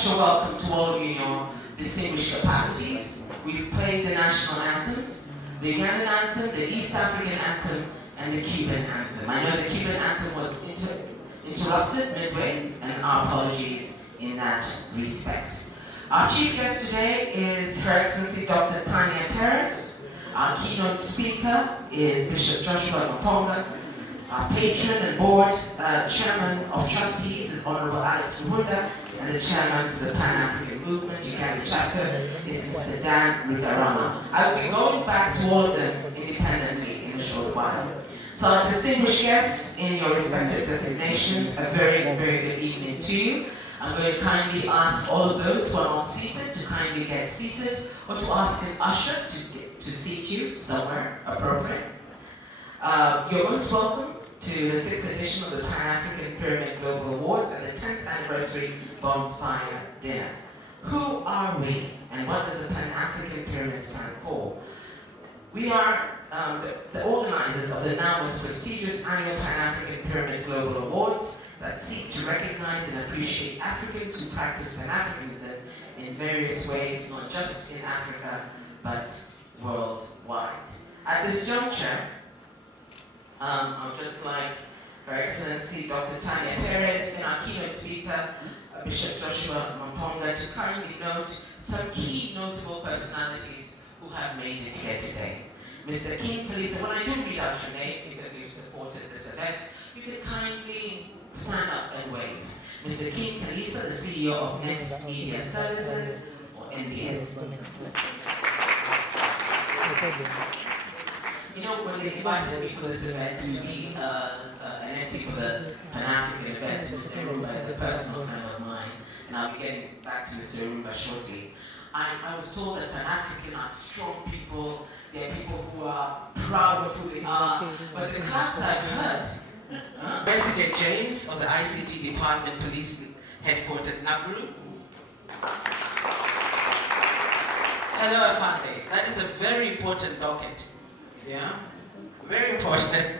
special welcome to all of you in your distinguished capacities. We've played the national anthems, the Ugandan anthem, the East African anthem, and the Cuban anthem. I know the Cuban anthem was interrupted midway, and our apologies in that respect. Our chief guest today is Her Excellency Dr. Tanya Perez. Our keynote speaker is Bishop Joshua Maponga. Our patron and board chairman of trustees is Honorable Alex Irumba, and the chairman for the Pan-African Movement, Uganda chapter, is Mr. Dan Rugarama. I will be going back to all of them independently in a short while. So our distinguished guests in your respective designations, a very, very good evening to you. I'm going to kindly ask all of those who are not seated to kindly get seated, or to ask an usher to seat you somewhere appropriate. You're most welcome to the 6th edition of the Pan-African Pyramid Global Awards and the 10th anniversary bonfire dinner. Who are we, and what does the Pan-African Pyramid stand for? We are the organizers of the now most prestigious annual Pan-African Pyramid Global Awards that seek to recognize and appreciate Africans who practice Pan-Africanism in various ways, not just in Africa, but worldwide. At this juncture, I'd just like Her Excellency Dr. Tanya Perez and our keynote speaker, Bishop Joshua Maponga, to kindly note some key notable personalities who have made it here today. Mr. King Kalisa, when I do read out your name, because you've supported this event, you can kindly stand up and wave. Mr. King Kalisa, the CEO of Next Media Services, or NBS. You know, when they invited me for this event to be an MC for the Pan-African event, Mr. Irumba is a personal friend of mine, and I'll be getting back to Mr. Irumba shortly. I was told that Pan-African are strong people, they're people who are proud of who they are, but the claps I've heard, President James of the ICT Department Police Headquarters, Nakuru. Hello, Afante. That is a very important docket. Yeah, very important.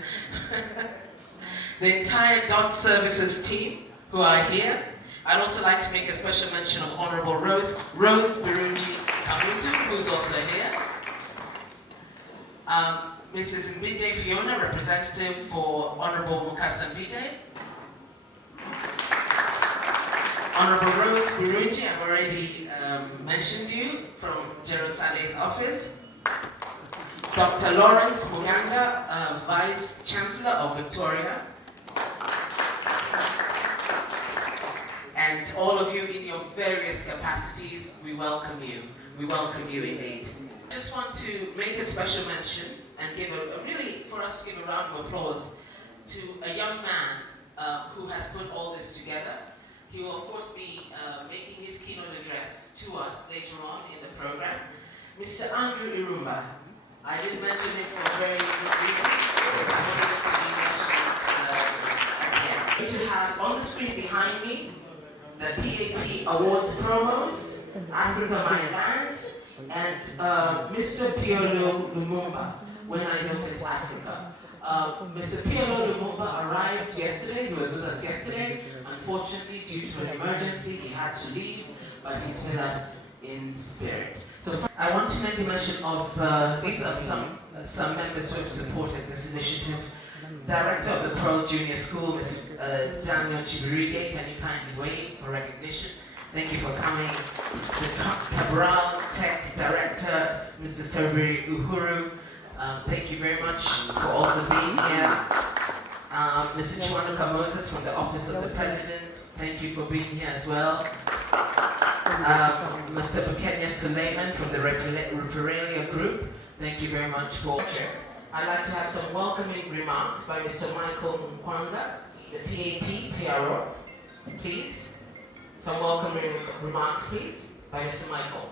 The entire DOT Services team who are here. I'd also like to make a special mention of Honorable Rose Birungi Kamutu, who's also here. Mrs. Mbide Fiona, representative for Honorable Mukasa Mbide. Honorable Rose Birungi, I've already mentioned you, from Gerald Saleh's office. Dr. Lawrence Muganga, Vice Chancellor of Victoria. And all of you in your various capacities, we welcome you. We welcome you indeed. I just want to make a special mention and give really, for us to give a round of applause to a young man who has put all this together. He will of course be making his keynote address to us later on in the program. Mr. Andrew Irumba. I did mention him for a very good reason. I wanted it to be mentioned at the end. To have on the screen behind me the PAP Awards promos, Africa My Land, and Mr. Piolo Lumumba, When I Look at Africa. Mr. Piolo Lumumba arrived yesterday. He was with us yesterday. Unfortunately, due to an emergency, he had to leave, but he's with us in spirit. So I want to make a mention of these are some members who have supported this initiative. Director of the Pearl Junior School, Mr. Daniel Chiburige, can you kindly wave for recognition? Thank you for coming. The Cabral Tech Director, Mr. Serbiri Uhuru, thank you very much for also being here. Mr. Chuanuka Moses from the Office of the President, thank you for being here as well. Mr. Bukenya Suleiman from the Reparalia Group, thank you very much for. I'd like to have some welcoming remarks by Mr. Michael Nkwanga, the PAP PRO, please. Some welcoming remarks, please, by Mr. Michael.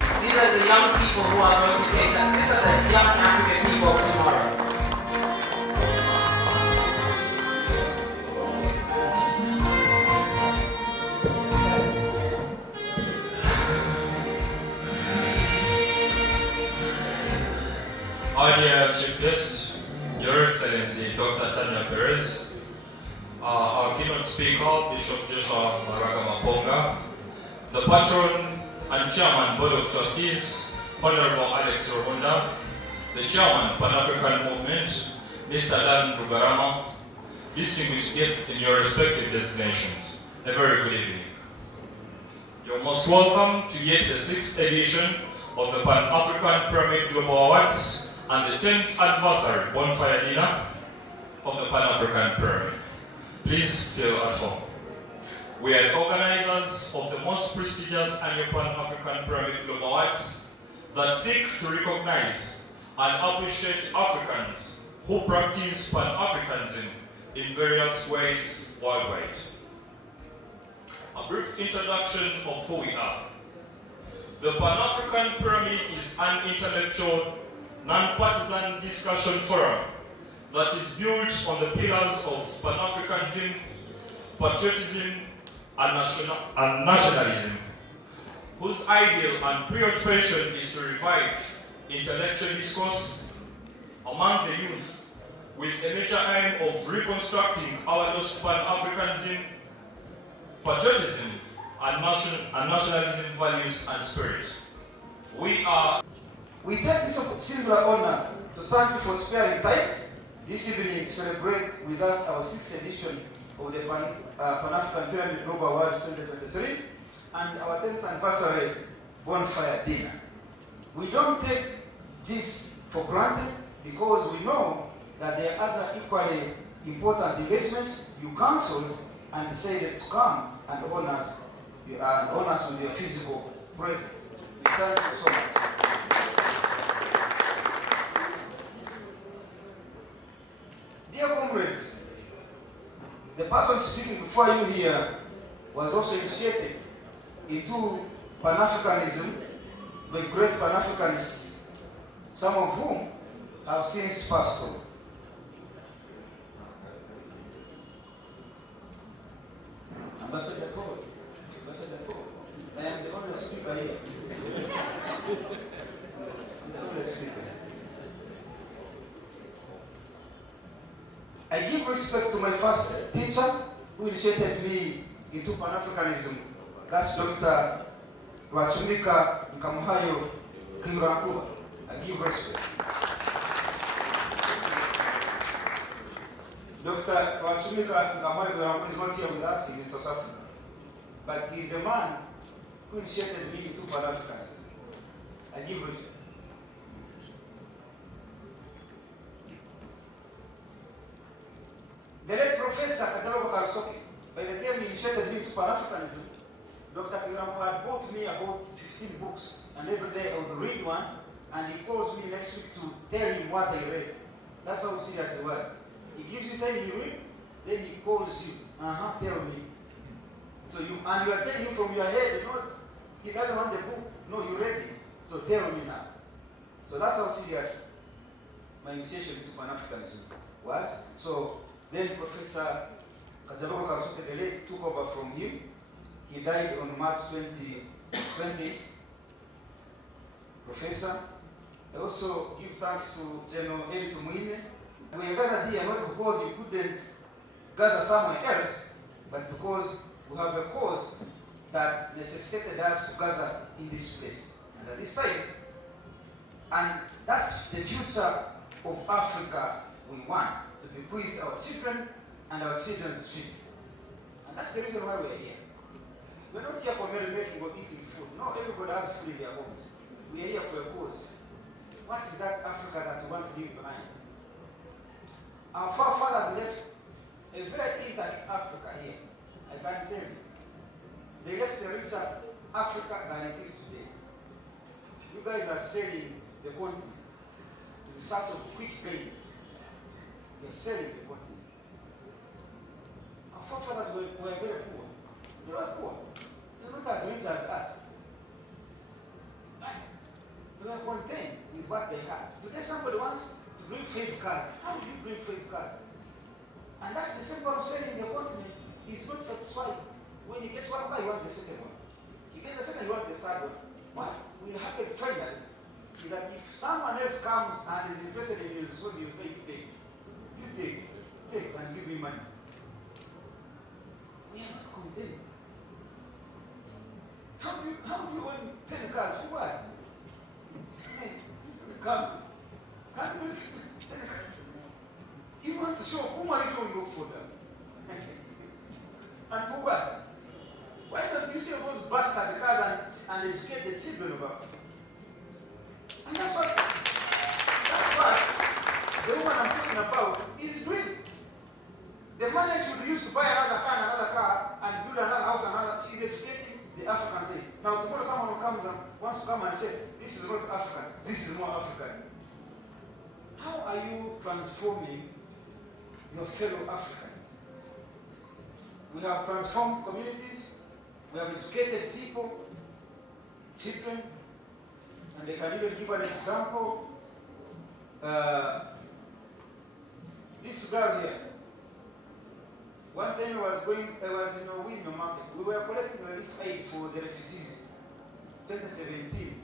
These are the young people who are going to take that. These are the young African people of tomorrow. Our Chief Guest, Your Excellency Dr. Tanya Perez, our keynote Keynote Speaker, Bishop Joshua Maragamaponga, the Patron and Chairman Board of Trustees, Honorable Alex Irumba, the Chairman Pan-African Movement, Mr. Dan Rugarama, distinguished guests in your respective destinations, a very good evening. You're most welcome to yet the 6th edition of the Pan-African Pyramid Global Awards and the 10th anniversary bonfire dinner of the Pan-African Pyramid. Please feel at home. We are organizers of the most prestigious annual Pan-African Pyramid Global Awards that seek to recognize and appreciate Africans who practice Pan-Africanism in various ways worldwide. A brief introduction of who we are. The Pan-African Pyramid is an intellectual, non-partisan discussion forum that is built on the pillars of Pan-Africanism, patriotism, and nationalism, whose ideal and preoccupation is to revive intellectual discourse among the youth with a major aim of reconstructing our lost Pan-Africanism, patriotism, and nationalism values and spirit. We take this singular honor to thank you for sparing time this evening to celebrate with us our 6th edition of the Pan-African Pyramid Global Awards 2023 and our 10th anniversary bonfire dinner. We don't take this for granted because we know that there are other equally important engagements you counseled and decided to come and honor us with your physical presence. We thank you so much. Dear comrades, the person speaking before you here was also initiated into Pan-Africanism by great Pan-Africanists, some of whom have since passed on. Ambassador Cole, I am the only speaker here. The only speaker. I give respect to my first teacher who initiated me into Pan-Africanism. That's Dr. Rwachumika Nkamuhayo Irumba. I give respect. Dr. Rwachumika Nkamuhayo Irumba is not here with us, he's in South Africa. But he's the man who initiated me into Pan-Africanism. I give respect. The late Professor Kajarobo, by the time he initiated me to Pan-Africanism, Dr. Irumba had bought me about 15 books, and every day I would read one, and he calls me next week to tell him what I read. That's how serious he was. He gives you time you read, then he calls you, tell me. So you are telling him from your head, he doesn't want the book. No, you read it. So tell me now. So that's how serious my initiation to Pan-Africanism was. So then Professor Kajarobo Kasuke, the late, took over from him. He died on March 2020. Professor. I also give thanks to General Eli Tumwine. We are gathered here not because he couldn't gather somewhere else, but because we have a cause that necessitated us to gather in this place and at this time. And that's the future of Africa we want to bequeath our children and our children's children. And that's the reason why we're here. We're not here for merrymaking or eating food. No, everybody has food in their homes. We are here for a cause. What is that Africa that we want to leave behind? Our forefathers left a very intact Africa here. I can tell you. They left a richer Africa than it is today. You guys are selling the continent in search of quick gains. You're selling the continent. Our forefathers were very poor. They were poor. They were not as rich as us. But they were content with what they had. Today somebody wants to bring faith cards. How do you bring faith cards? And that's the same problem selling the continent. He's not satisfied. When he gets one guy, he wants the second one. He gets the second, he wants the third one. What will happen finally is that if someone else comes and is interested in his resources, you say, you take and give me money. We are not condemned. How do you own 10 cars? For what? Come. How do you own 10 cars? You want to show whom are you showing your for them? And for what? Why don't you sell those bastard cars and educate the children about it? And that's what the woman I'm talking about is doing. The money she would use to buy another car, and build another house, she's educating the African thing. Now tomorrow someone wants to come and say, this is not African, this is more African. How are you transforming your fellow Africans? We have transformed communities, we have educated people, children, and they can even give an example. This girl here, one time I was in a window market. We were collecting relief aid for the refugees. 2017,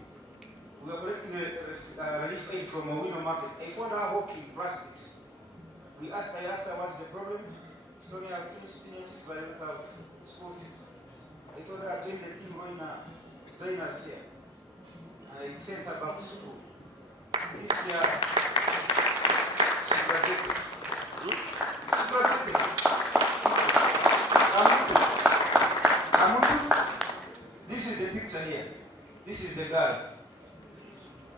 we were collecting relief aid from a window market. I found her hawking plastics. I asked her what's the problem. She told me I finished senior six, but I don't have school fees. I told her I joined the team going join us here. And I sent her back to school. This year, she graduated. This is the picture here. This is the girl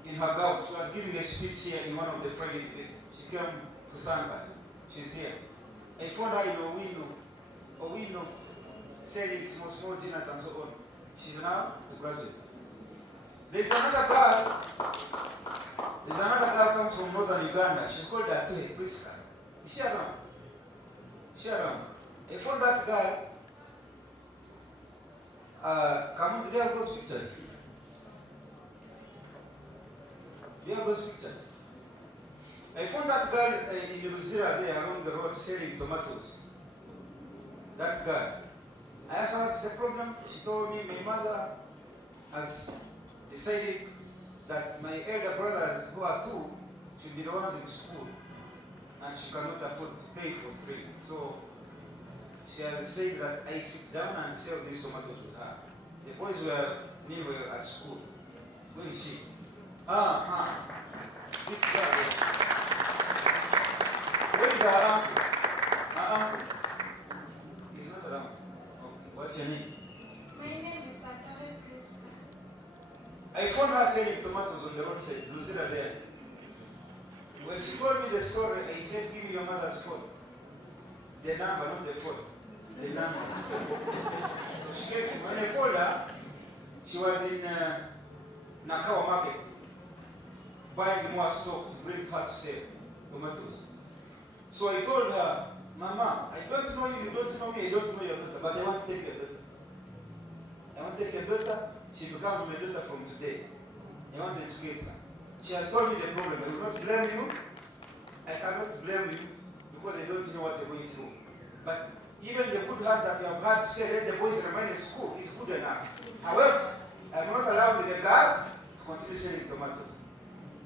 in her gown. She was giving a speech here in one of the Friday debates. She came to thank us. She's here. I found her in a window selling small dinners and so on. She's now a graduate. There's another girl comes from northern Uganda. She's called Ate Priska. Is she around? I found that girl. Do you have those pictures? Do you have those pictures? I found that girl in Irumba there along the road selling tomatoes. That girl. I asked her what's the problem. She told me my mother has decided that my elder brothers, who are 2, should be the ones in school, and she cannot afford to pay for 3. So she has said that I sit down and sell these tomatoes with her. The boys were at school. Where is she? This girl. Where is her uncle? Her uncle. He's not around. Okay. What's your name? My name is Atare Priska. I found her selling tomatoes on the roadside, Lucilla there. When she told me the story, I said, give me your mother's phone. The number, not the phone. The number. So she gave me. When I called her, she was in Nakawa market, buying more stock to bring to her to sell tomatoes. So I told her, Mama, I don't know you, you don't know me, I don't know your daughter, but I want to take your daughter. I want to take your daughter. She becomes my daughter from today. I want to educate her. She has told me the problem. I will not blame you. I cannot blame you because I don't know what you're going through. But even the good heart that you have had to say, let the boys remain in school is good enough. However, I'm not allowing the girl to continue selling tomatoes.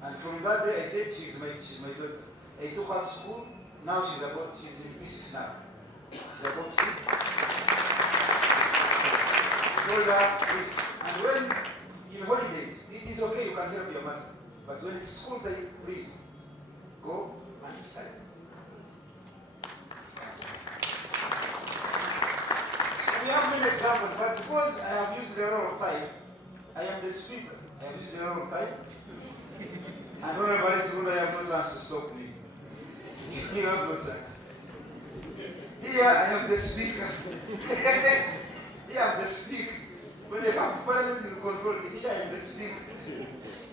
And from that day, I said she's my daughter. I took her to school. Now she's in P6 now. She's about 6. I told her, and when in holidays, it is okay, you can help your mother. But when it's school time, please go and study. So we have many examples, but because I have used the role of time, I am the speaker. I have used the role of time. And when everybody is going to have no chance to stop me. You have no chance. Here I am the speaker. Here I am the speaker. When they come to parliament, you control me. Here I am the speaker.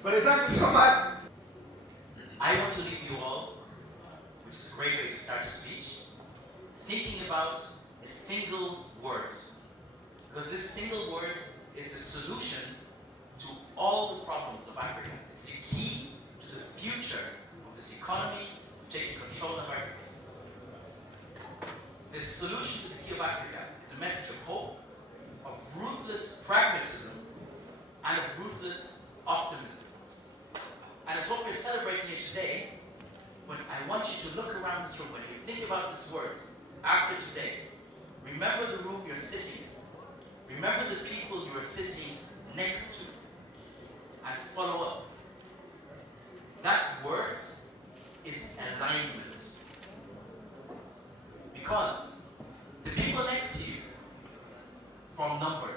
But thank you so much. I want to leave you all, which is a great way to start a speech, thinking about a single word. Because this single word is the solution to all the problems of Africa. It's the key to the future of this economy, of taking control of Africa. The solution to the key of Africa is a message of hope, of ruthless pragmatism, and of ruthless optimism. And it's what we're celebrating here today. But I want you to look around this room when you think about this word after today. Remember remember the room you're sitting in. Remember the people you are sitting next to. And follow up. That word is alignment. Because the people next to you form numbers.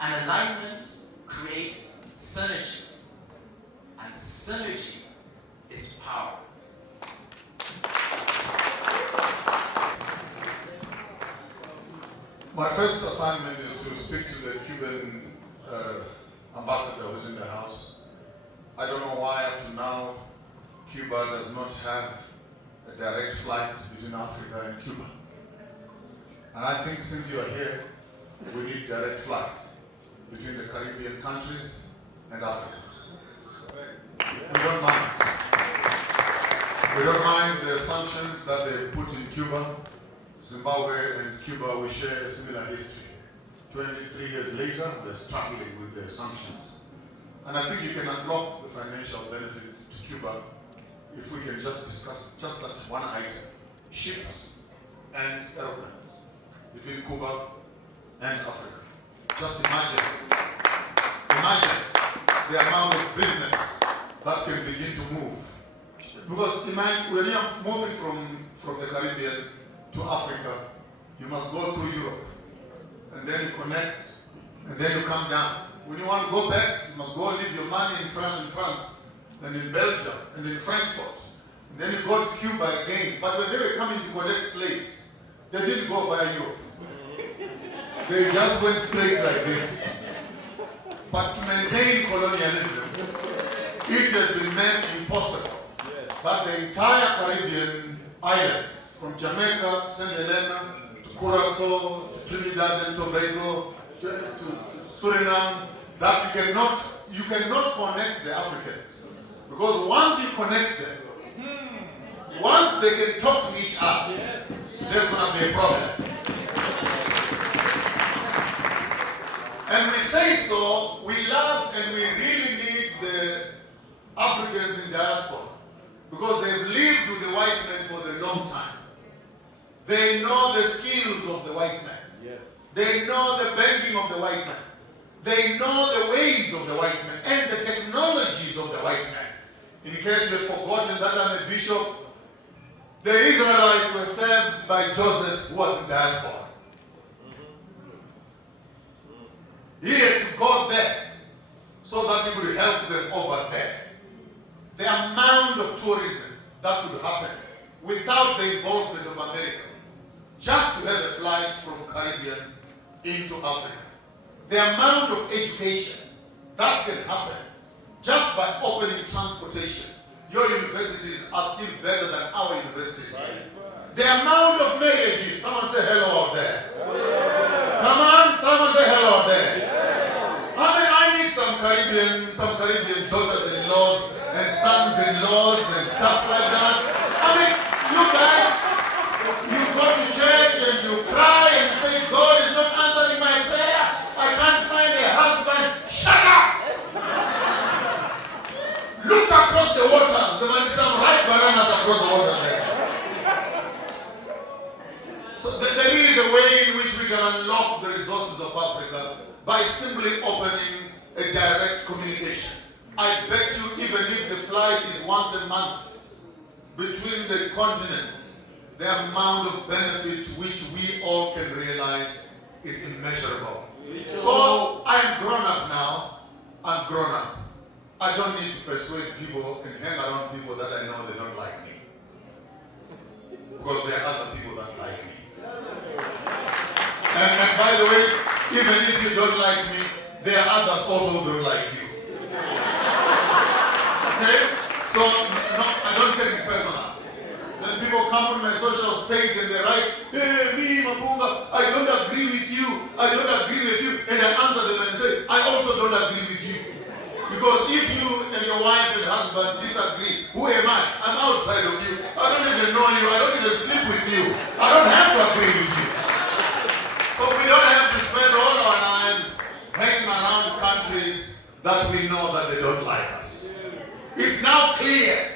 And alignment creates synergy. And synergy is power. My first assignment is to speak to the Cuban ambassador who's in the house. I don't know why up to now Cuba does not have a direct flight between Africa and Cuba. And I think since you are here, we need direct flights between the Caribbean countries and Africa. We don't mind. We don't mind the sanctions that they put in Cuba. Zimbabwe and Cuba, we share a similar history. 23 years later, we're struggling with the sanctions. And I think you can unlock the financial benefits to Cuba if we can just discuss just that one item, ships and aeroplanes between Cuba and Africa. Just imagine the amount of business that can begin to move. Because imagine, when you're moving from the Caribbean to Africa, you must go through Europe, and then you connect, and then you come down. When you want to go back, you must go leave your money in France, then in Belgium, and in Frankfurt. And then you go to Cuba again. But when they were coming to collect slaves, they didn't go via Europe. They just went straight like this. But to maintain colonialism, it has been made impossible that the entire Caribbean islands, from Jamaica to St. Helena, to Curacao, to Trinidad and Tobago, to Suriname, that you cannot connect the Africans. Because once you connect them, once they can talk to each other, there's going to be a problem. And we say so, we love and we really need the Africans in diaspora. Because they've lived with the white man for a long time. They know the skills of the white man. Yes. They know the banking of the white man. They know the ways of the white man and the technologies of the white man. In case you've forgotten that I'm a bishop, the Israelites were served by Joseph, who was in diaspora. He had to go there so that he would help them over there. The amount of tourism that could happen without the involvement of America, just to have a flight from Caribbean into Africa. The amount of education that can happen just by opening transportation. Your universities are still better than our universities here. The amount of marriages, someone say hello out there. Come on, someone say hello out there. I need some Caribbean daughters-in-laws and sons-in-laws and stuff like that. You guys, you go to church and you cry and say, God is not answering my prayer. I can't find a husband. Shut up! Look across the waters. There might be some ripe bananas across the water there. So there is a way in which we can unlock the resources of Africa by simply opening a direct communication. I bet you even if the flight is once a month between the continents, the amount of benefit which we all can realize is immeasurable. So I'm grown up now. I'm grown up. I don't need to persuade people and hang around people that I know they don't like me. Because there are other people that like me. And by the way, even if you don't like me, there are others also who don't like you. Okay? So, no, I don't take it personal. Then people come on my social space and they write, hey, me, Mapunga, I don't agree with you. I don't agree with you. And I answer them and say, I also don't agree with you. Because if you and your wife and husband disagree, who am I? I'm outside of you. I don't even know you. I don't even sleep with you. I don't have to agree with you. So we don't have to spend all our lives hanging around countries that we know that they don't like us. It's now clear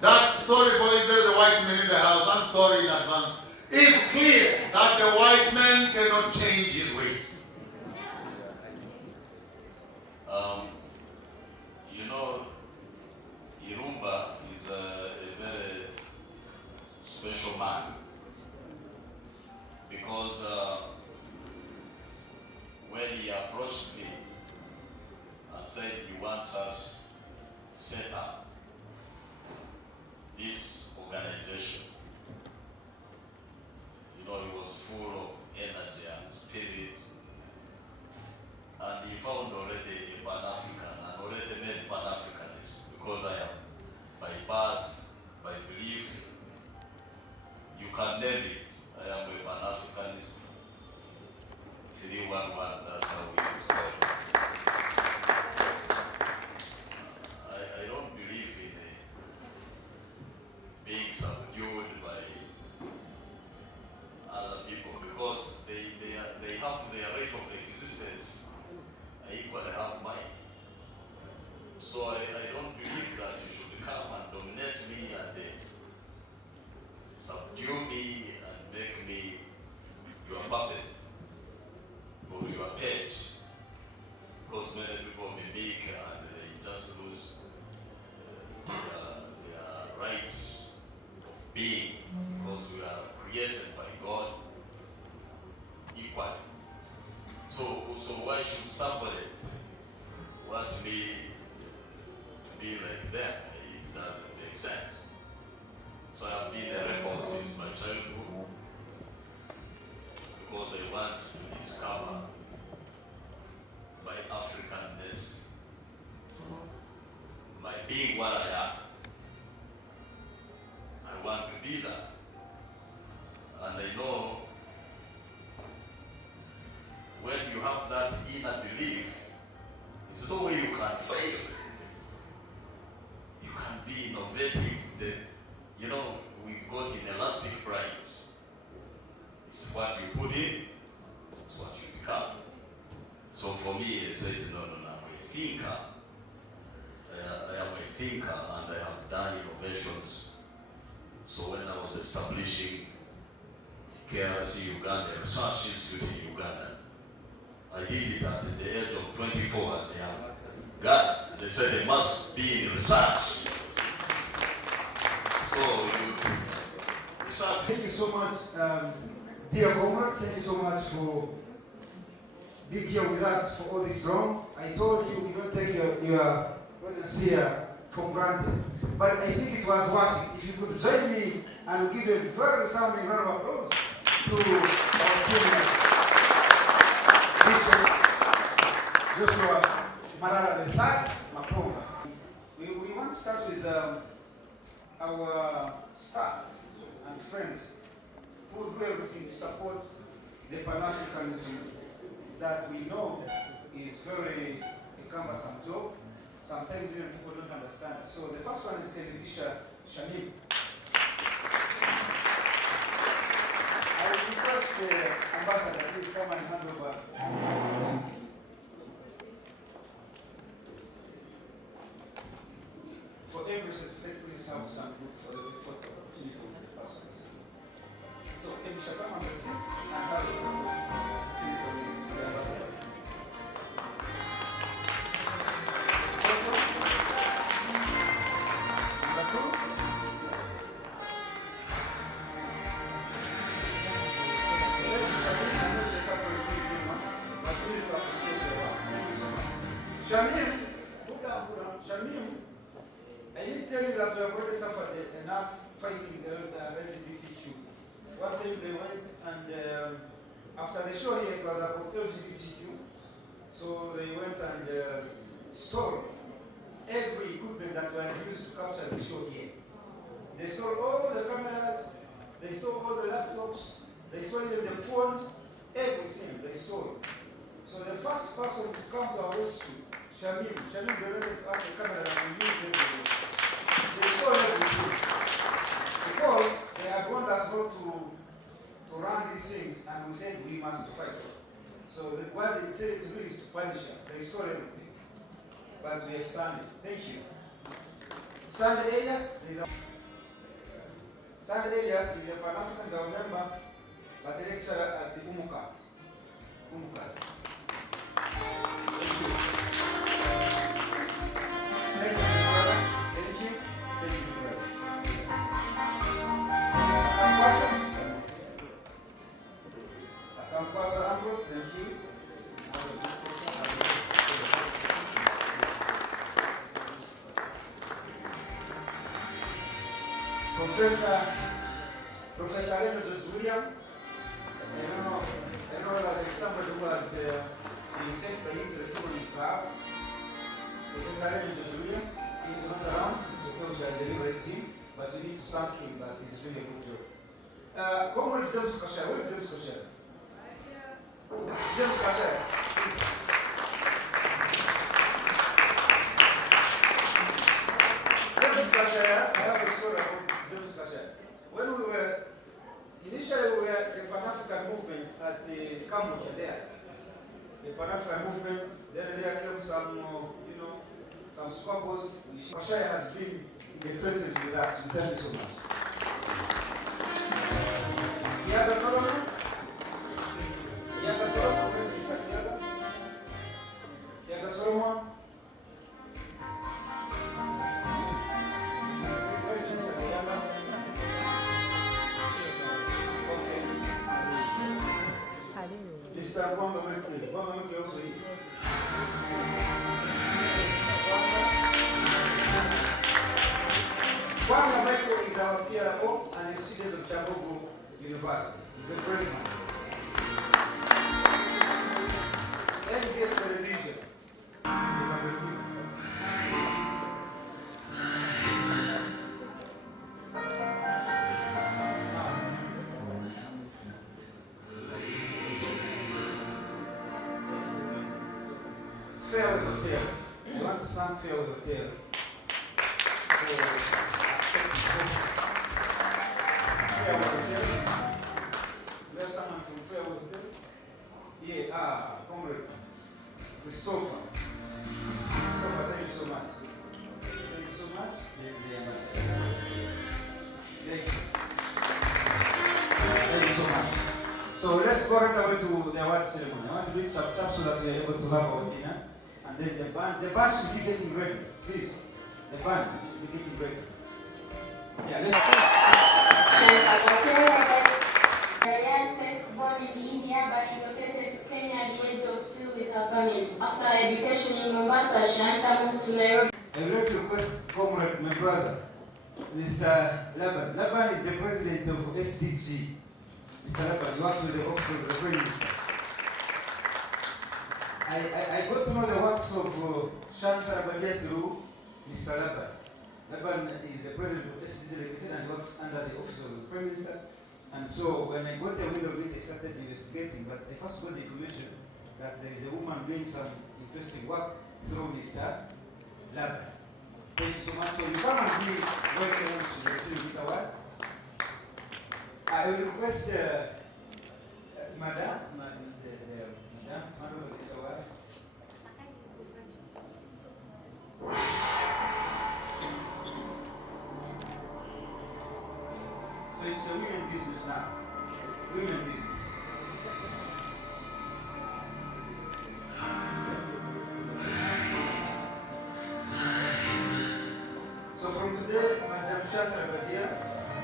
that, sorry for if there's a white man in the house, I'm sorry in advance. It's clear that the white cannot change his ways. You know, Irumba is a very special man because when he approached me and said he wants us to set up this organization, you know, he was full of energy and spirit, and he found already a Pan-African and already made Pan-Africanist, because I am by birth, by belief, you can name it, I am a Pan-Africanist. 311, that's how we describe it. I don't believe in being subdued by other people, because they have their rate of existence. I equally have mine. So I don't believe that you should come and dominate me and subdue me and make me your puppet or your pet. Because many people may make and they just lose their rights of being, because we are created by God equally. So why should somebody want me to be like them? It doesn't make sense. So I've been a rebel since my childhood, because I want to discover my Africanness, my being what I am. I want to be that. And I know when you have that inner belief, there's no way you can fail. You can be innovative. You know, we've got inelastic frames. It's what you put in, it's what you become. So for me, I said, no, I'm a thinker. I am a thinker, and I have done innovations. So when I was establishing KRC Uganda, a research institute in Uganda, I did it at the age of 24 as a young guy. They said they must be in research. So research. Thank you so much, dear comrades. Thank you so much for being here with us for all this long. I told you we don't take your presence here for granted, but I think it was worth it. If you could join me and give a very sounding round of applause to our team, Bishop Joshua Marara III Maponga. We want to start with our staff and friends who do everything to support the Pan-Africanism that we know is very a cumbersome job. Sometimes even people don't understand. So the first one is Elisha Shamim. I will request the ambassador please come and hand over. For every certificate, please have some group for the opportunity of the person. So Elisha, come on the seat and have the ambassador. Shamim, I didn't tell you that we have already suffered enough fighting the LGBTQ. One time they went and after the show here it was about LGBTQ, so they went and stole every equipment that was used to capture the show here. They stole all the cameras, they stole all the laptops, they stole even the phones, everything they stole. So the first person to come to our rescue, Shamim donated to us a camera and we used everything. They stole everything. Because they had wanted us not to run these things, and we said we must fight. So what they said to do is to punish us. They stole everything. But we are standing. Thank you. Sandy Elias is a Pan-African member, but a lecturer at the Umukat. Kumbuka. Thank you. Thank you, brother. Thank you. Thank you, brother. Akampasa Ambrose, thank you. Professor George William, I don't know whether there's somebody who has been sent by him to receive on his behalf. Professor George William, he is not around, suppose I deliver it to him, but we need to thank him that he's doing a good job. Comrade James Kosher, where is James Kosher? James Kosher. James Kosher, I have a story about James Kosher. When we were, initially we were the Pan-African movement at Cambodia there. The Pan-African movement, then there came some, some squabbles. Kosher has been in the presence with us. We thank you so much. Yaga Solomon? Yaga Solomon? Yaga Solomon? Where is Mr. Yaga? Okay. Mr. Wanga Mekwe. Wanga Mekwe also here. Wanga Mekwe is our PRO and a student of Chambogo University. He's a great man. NBS television. You can receive. Fair Hotel. I want to thank Fair Hotel for Fair Hotel. There's someone from Fair Hotel. Yeah, comrade. Christopher. Christopher, thank you so much. Thank you so much. Thank you. Thank you so much. So let's go right away to the award ceremony. I want to read some stuff so that we are able to have our dinner. And then the band should be getting ready. Please. The band should be getting ready. Yeah, let's Born in India, but relocated to Kenya at the age of 2 with her family. After education in Mombasa, Shanta moved to Nairobi. I would like to request comrade, my brother, Mr. Laban. Laban is the president of SDG. Mr. Laban, he works with the office of the Prime Minister. I got to know the works of Shanta Badia through Mr. Laban. Laban is the president of SDG and works under the office of the Prime Minister. And so when I got the window of it, I started investigating, but I first got the information that there is a woman doing some interesting work through Mr. Laban. Thank you so much. So you come and be welcome to receive this award. I will request Madam, of this award. So it's a women business now. Women business. So from today, Madam Shanta Badia,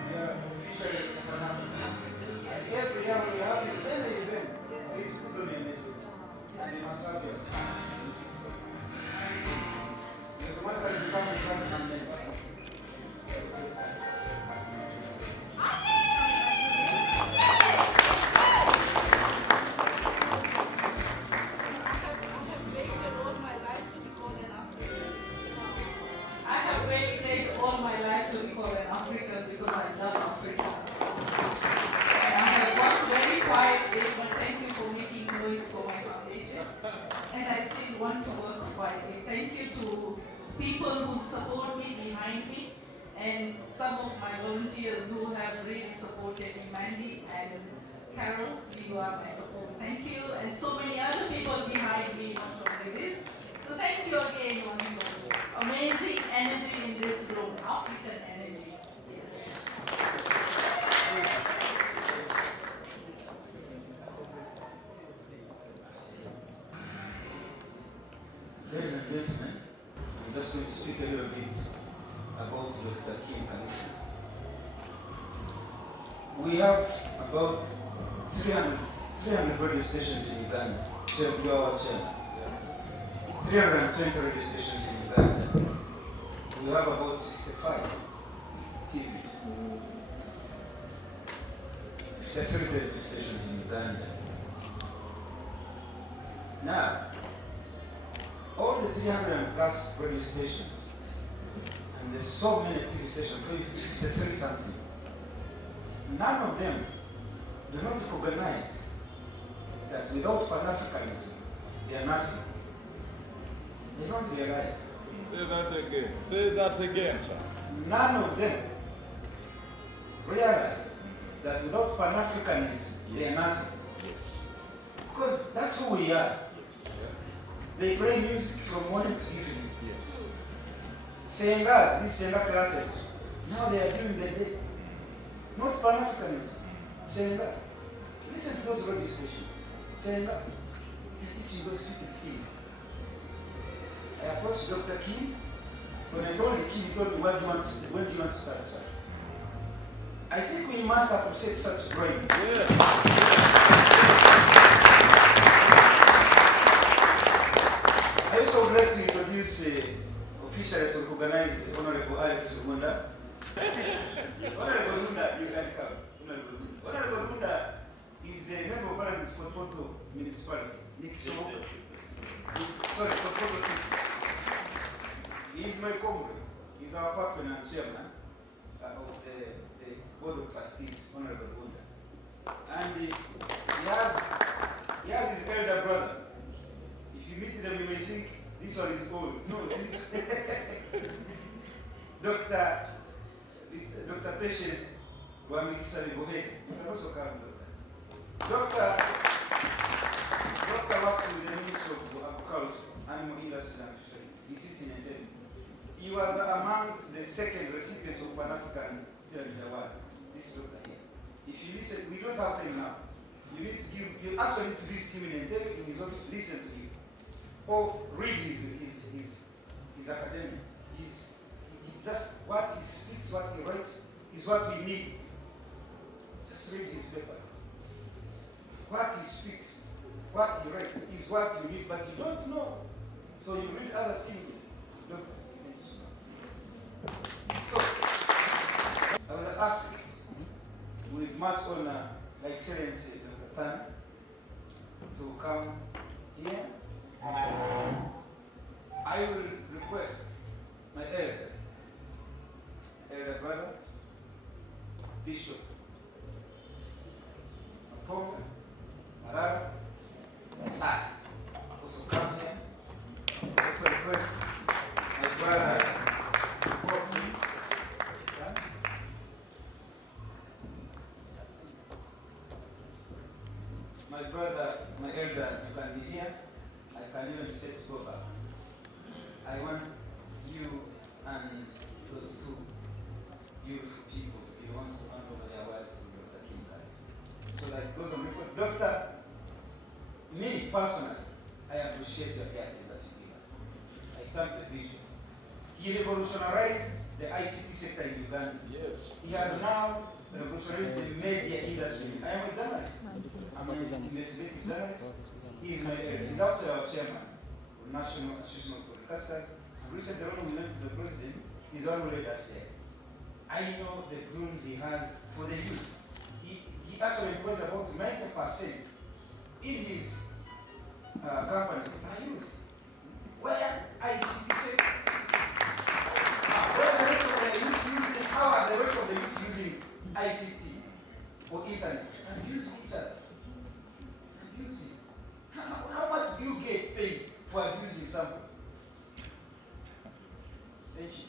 we are officially and every year when you have any event, please put on your name. And you must have your you automatically become a Shanta member. People who support me behind me, and some of my volunteers who have really supported me, Mandy and Carol, you are my support. Thank you, and so many other people behind me, not only this. So thank you again once more. Amazing energy in this room, African energy. and gentlemen, I'm just going to speak a little bit about Dr. Kim Kanisa. We have about 300 radio stations in Uganda. You are our chairman. 320 radio stations in Uganda. We have about 65 TVs. 33 radio stations in Uganda. Now, all the 300 plus radio stations, and there's so many TV stations, 53 something, none of them do not recognize that without Pan-Africanism, they are nothing. They don't realize. Say that again. Say that again, sir. None of them realize that without Pan-Africanism, they are nothing. Yes. Because that's who we are. They play music from morning to evening. Yes. Sengas, these Senga classes, now they are doing the day. Not Pan-Africanism. Senga. Listen to those radio stations. Senga. They're teaching those stupid things. I approached Dr. Kim. When I told the Kim, he told me, when do you want to start, sir? I think we must appreciate such brains. Yes. I also would like to introduce officially to recognize Honorable Alex Irumba. Honorable Irumba, you can come. Honorable Irumba is a member of Parliament for Tonto Municipality. Sorry, for Tonto City. He is my comrade. He is our partner and chairman of the Board of Trustees, Honorable Irumba. And he has his elder brother. If you meet them, you may think this one is old. No, this Dr. Patience Wamikisari Bohe. You can also come, Doctor. Doctor works with the Ministry of Agriculture, Animal Industry and Fisheries. This is in Entebbe. He was among the second recipients of Pan-African Award. This doctor here. If you listen, we don't have time now. You actually need to visit him in Entebbe, in his office, listen to him. Or read his academic. Just what he speaks, what he writes, is what we need. Just read his papers. What he speaks, what he writes, is what you need, but you don't know. So you read other things. Look. So, I will ask, with much honor, Excellency Dr. Pan, to come here. I will request my elder brother, Bishop Aponga, Marara, also come here. Also request my brother, my brother, my elder, you can be here. I can even say to go back. I want you and those two beautiful people to be the ones to hand over their wife to Dr. Kim Kanisa. So that those of you, Doctor, me personally, I appreciate your care that you give us. I thank the vision. He revolutionized the ICT sector in Uganda. Yes. He has now revolutionized the media industry. I am a journalist. I'm an investigative journalist. He is my area. He's also our chairman of National Association of Broadcasters. And recently, when we went to the president, he's already us there. I know the dreams he has for the youth. He actually employs about 90% in his companies are youth. Where ICT sector? Where the rest of the youth using, how are the rest of the youth using ICT or internet? And use each other. And use it. How much do you get paid for abusing something? Thank you.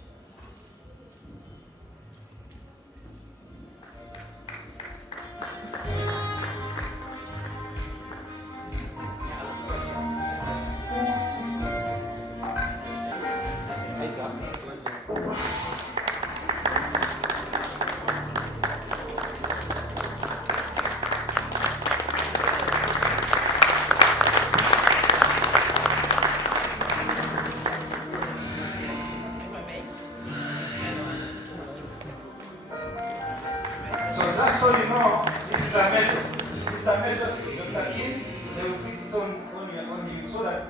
Professor Melba, Dr. Kim, they will put it on you so that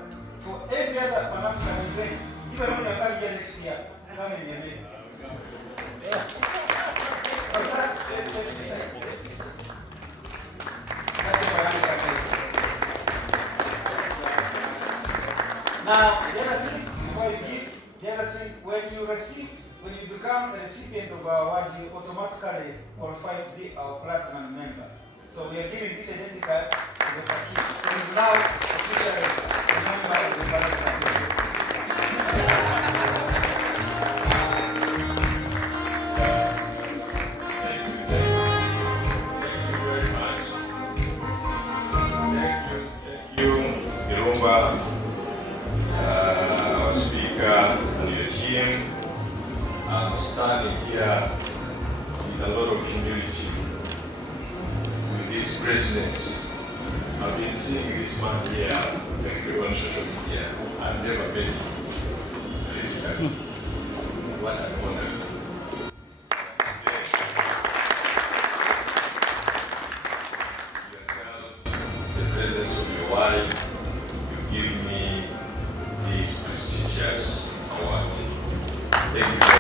for every other Pan-African event, even when you come here next year, come and be made. Now, the other thing, before you give, the other thing, when you become a recipient of our award, you automatically qualify to be our platinum member. So we are giving this identity card to the Kaki. So he's now officially a member of the platinum. Irumba, our speaker, and your team. I'm standing here with a lot of humility, with this greatness. I've been seeing this man here on social media. I've never met him physically. What an honor. Yourself, the presence of your wife, you give me this prestigious award. Thank you.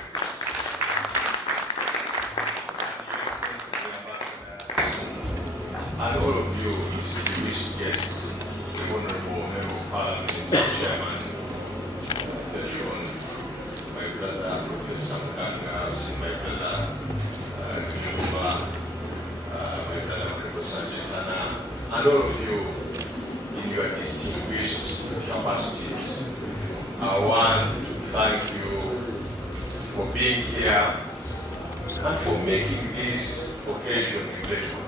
And all of you distinguished guests, the Honorable Member of Parliament, Chairman, Veteran, my brother, Professor Muganga, my brother, Irumba, my brother, Professor Jetana, and all of you in your distinguished capacities. I want to thank you for being here and for making this occasion eventful.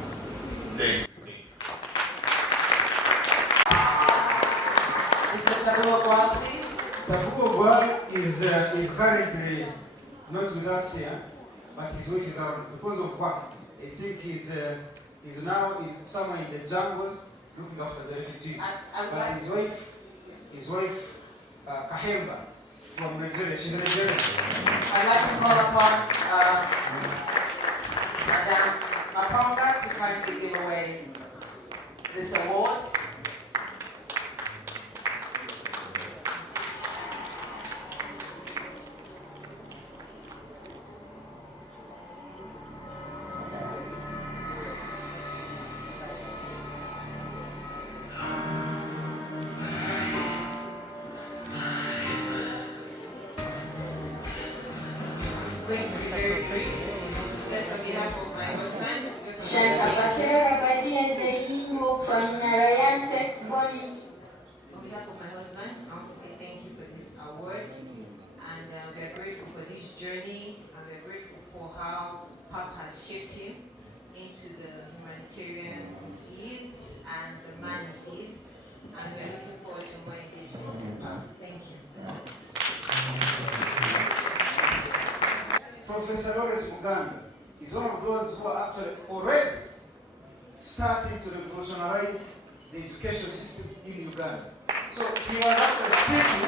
Thank you. Tabuko is currently not with us here, but he's with us because of work. I think he's now somewhere in the jungles looking after the refugees. But his wife, Kahemba, from Nigeria, she's a Nigerian. I'd like to call upon Madame Maponga to kindly give away this award. Going to be very brief. Just on behalf of my husband, just on behalf of my husband, I want to say thank you for this award, and we are grateful for this journey, and we are grateful for how PAP has shaped him into the humanitarian he is and the man he is, and we are looking forward to more engagement with PAP. Thank you. Professor Lawrence Muganga is one of those who are actually already starting to revolutionize the education system in Uganda. So he was actually speaking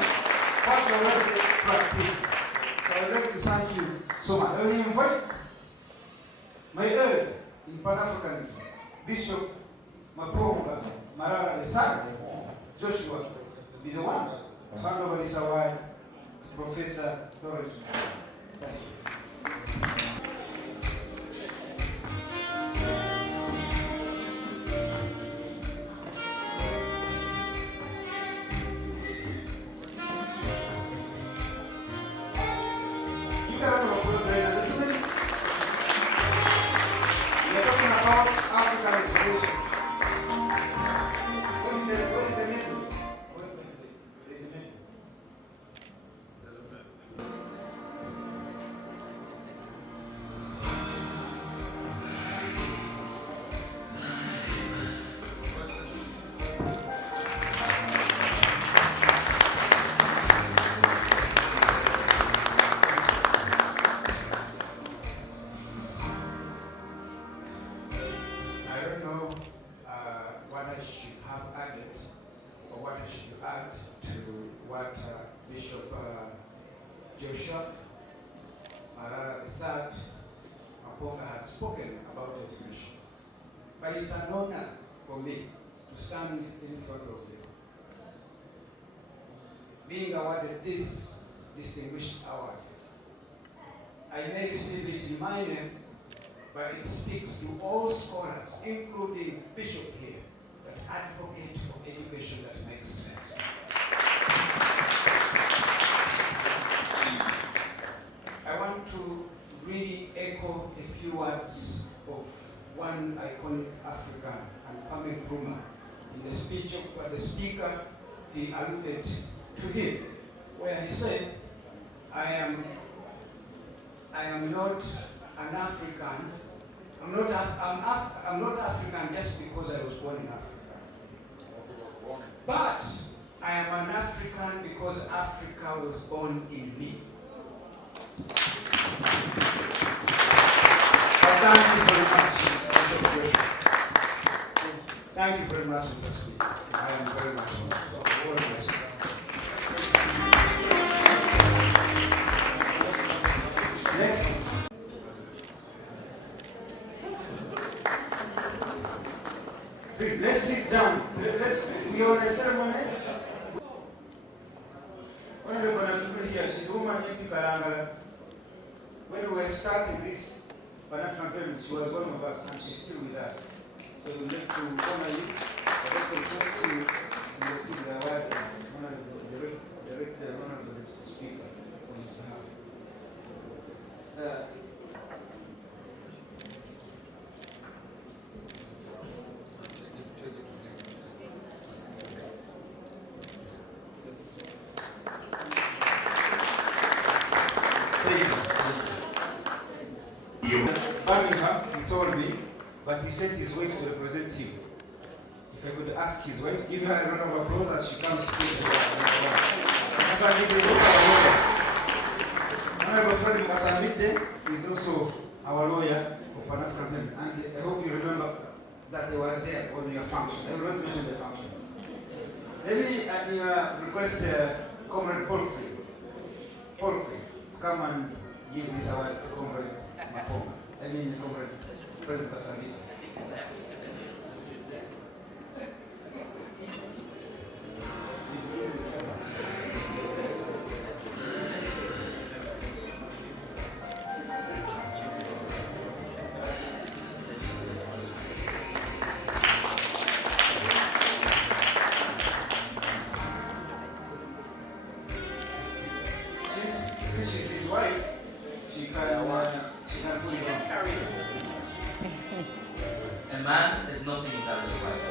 what we already practice. So I'd like to thank you so much. I will invite my elder in Pan-Africanism, Bishop Maponga Marara III, Joshua, to be the one to hand over this award to Professor Lawrence Muganga. Thank you. Bishop Joshua Marara III Maponga had spoken about education. But it's an honor for me to stand in front of you, being awarded this distinguished award. I may receive it in my name, but it speaks to all scholars, including Bishop here, that advocate for education that makes sense. I want to really echo a few words of one iconic African, and Kwame Nkrumah. In the speech of the speaker, he alluded to him, where he said, I am not an African. I'm not African just because I was born in Africa. But I am an African because Africa was born in me. Thank you very much, Mr. President. Thank you very much, Mr. Speaker. I am very much honored. Next. Please, let's sit down. We are on a ceremony. When we were starting this Pan-African Parents, she was one of us, and she's still with us. So we need to honor you. But let's request you to receive the award and honor the director, honor the speaker on his behalf. Birmingham, he told me, but he sent his wife to represent him. If I could ask his wife, give her a round of applause as she comes to speak to Honorable Fred Masamite is also our lawyer for Pan-African, and I hope you remember that he was there on your function. I will not mention the function. Let me request Comrade Paul Free, come and give this award to Comrade Maponga. Comrade Fred Masamite. Since she's his wife, she can put it on. A man is nothing without his wife.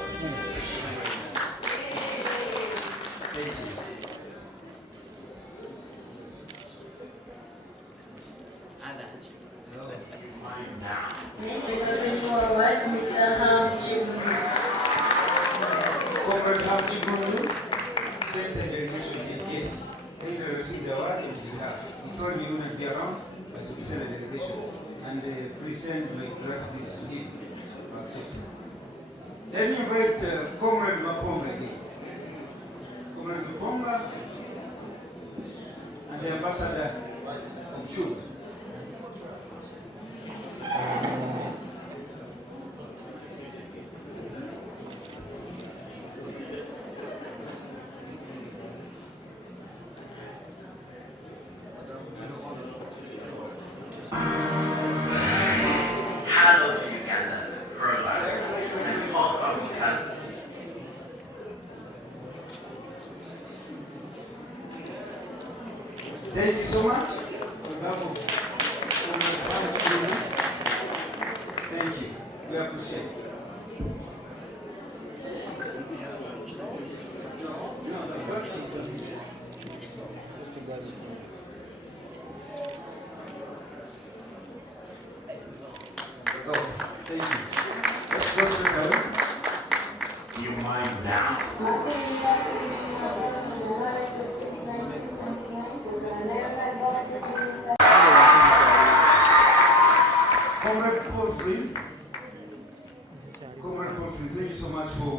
Thank you. Comrade Hamdi Gunu sent a delegation in case he will receive the award on his behalf. He told me he wouldn't be around, but he will send a delegation. And please send my gratitude to him to accept. Let me invite Comrade Maponga again. Comrade Maponga and the Ambassador of Chud. Hello to Uganda, coronavirus, and small from Uganda. Thank you so much. On behalf of thank you. We appreciate it. Thank you. Let's go sit down. You mind now? Comrade Paul Free, thank you so much for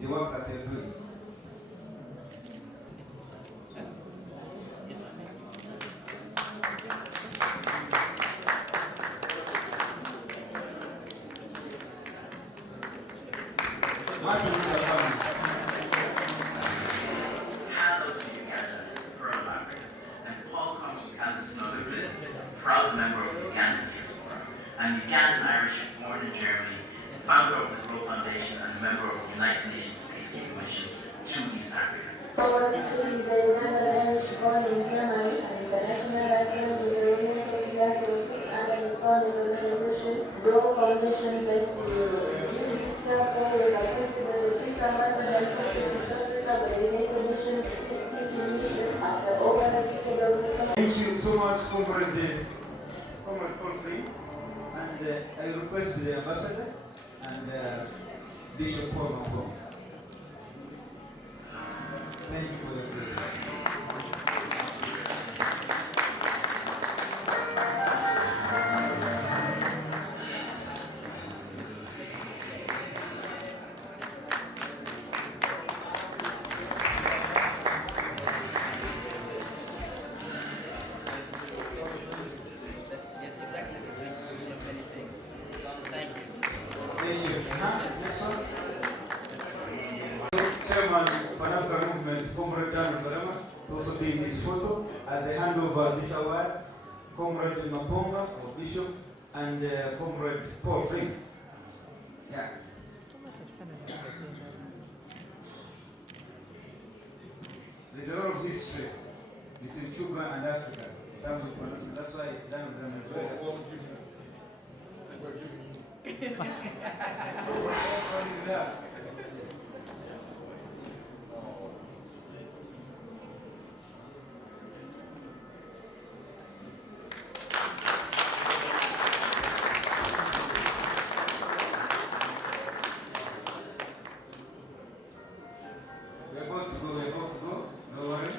the work that you're doing. Martin Luther family. Hello to Uganda, Pearl Africa, and Paul Kamukazi is another good, proud member of the Ugandan diaspora. I'm Ugandan Irish, born in Germany, founder of the Growth Foundation and member of the United Nations Peacekeeping Mission to East Africa. Paul is a Ugandan Irish born in Germany and international actor with the Romanian Society of Peace and an Islamic organization, Growth Foundation based in Europe. During this year, Paul was appointed as a peace ambassador and country to South Africa by the United Nations Peacekeeping Mission after over a decade of the Thank you so much, Comrade Paul Free. And I request the ambassador and Bishop Paul Mambo. Thank you for your prayer. Thank you. Next one. Chairman, Pan-African Movement, Comrade Daniel Barama, to also be in this photo at the hand of this award, Comrade Maponga, or Bishop, and Comrade Paul Free. Yeah. There's a lot of history between Cuba and Africa. That's why Daniel Barama is very yeah. We're about to go, no worry.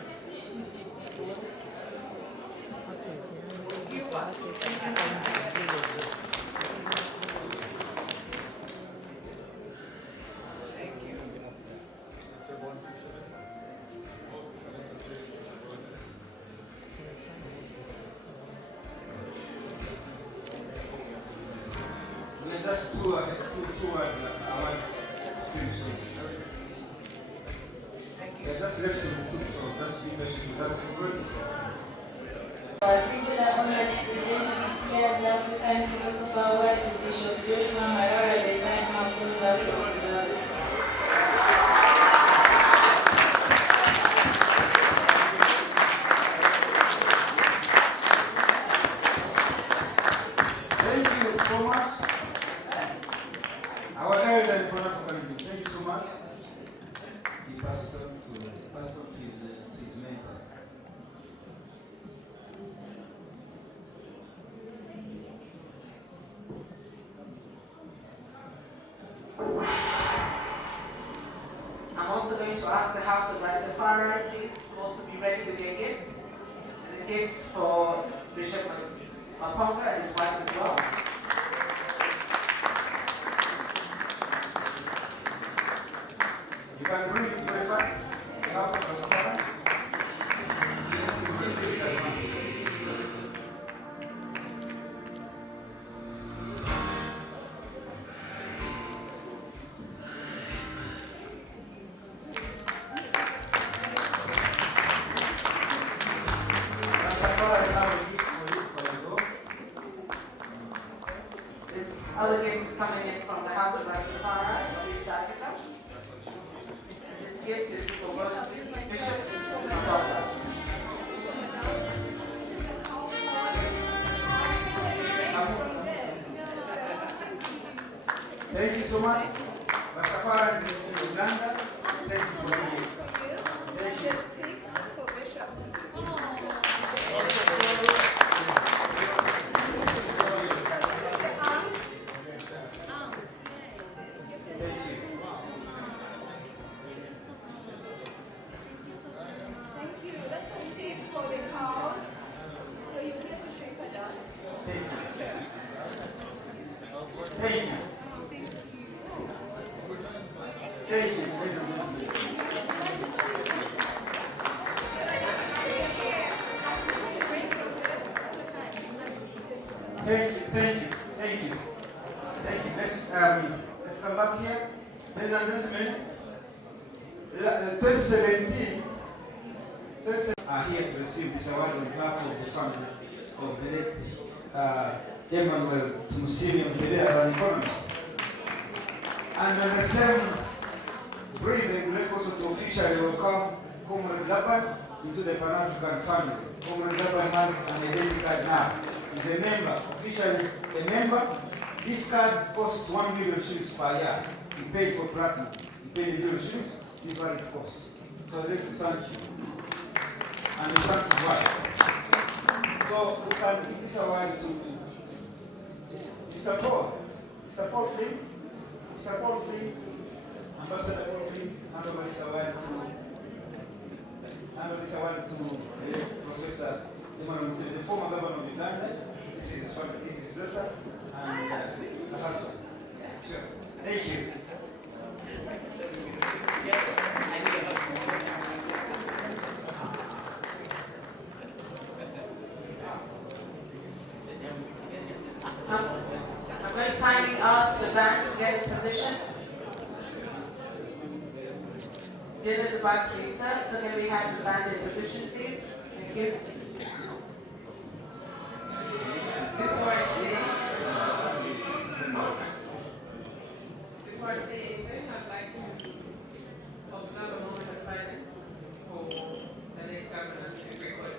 We're just two awards. They're just left in the two, so that's the question. That's good. Singular honor to present this year's African Philosopher Award to Bishop Joshua Marara, the Time Mountain Valley of Zimbabwe. Thank you so much. Our elder is Pan-Africanism. Thank you so much. He passed it on to his mentor. I'm also going to ask the House of Rastafari, please, to also be ready with their gift. There's a gift for Bishop Maponga and his wife as well. You can bring it very fast. The House of Rastafari. This other gift is coming in from the House of Rastafari of East Africa. This gift is for Bishop Maponga. Thank you so much. Rastafari is in Uganda. Thank you for being here. Thank you. Thank you. Thank you. Thank you. Let's come back here. Ladies and gentlemen, 2017 are here to receive this award on behalf of the family of the late Emmanuel Tumusiri Mkebera, an economist. And on the same breath, I would like also to officially welcome Comrade Lapan into the Pan-African family. Comrade Lapan has an identity card now. He's a member, officially a member. This card costs 1 million shillings per year. He paid for platinum. He paid 1 million shillings. This is what it costs. So I'd like to thank you. And we thank his wife. So we can give this award to Mr. Paul. Mr. Paul Flynn. Mr. Paul Flynn. Ambassador Paul Flynn. Hand over this award to Professor Emmanuel Mutiri, the former governor of Uganda. This is his family, this is his daughter, and the husband. Sure. Thank you. I'm going to kindly ask the band to get in position. Dinner's about to be served, so can we have the band in position, please? Thank you. Before I say anything, I'd like to observe a moment of silence for the late Governor and record.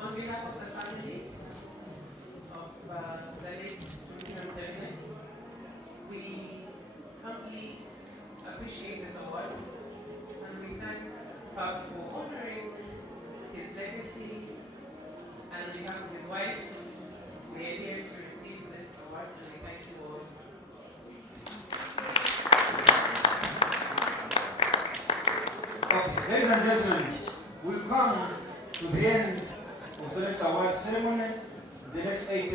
On behalf of the families of the late Mr. we humbly appreciate this award and we thank God for honoring his legacy, and on behalf of his wife, we are here to receive this award and we thank you all. Okay, ladies and gentlemen, we've come to the end of the next award ceremony. The next 8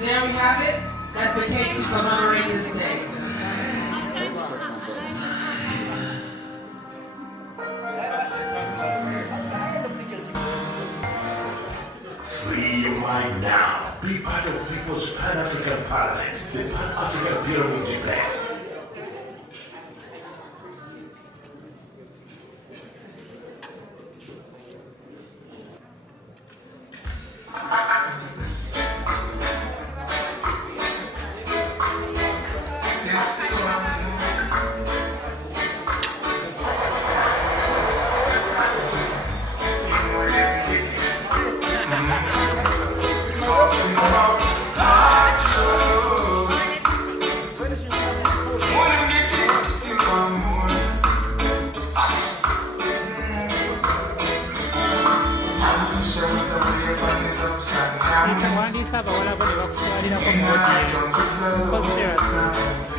There we have it. That's the cake commemorating this day. Free your mind now. Be part of People's Pan-African Parliament, the Pan-African Bureau we declare. Sorry na promote. But serious now.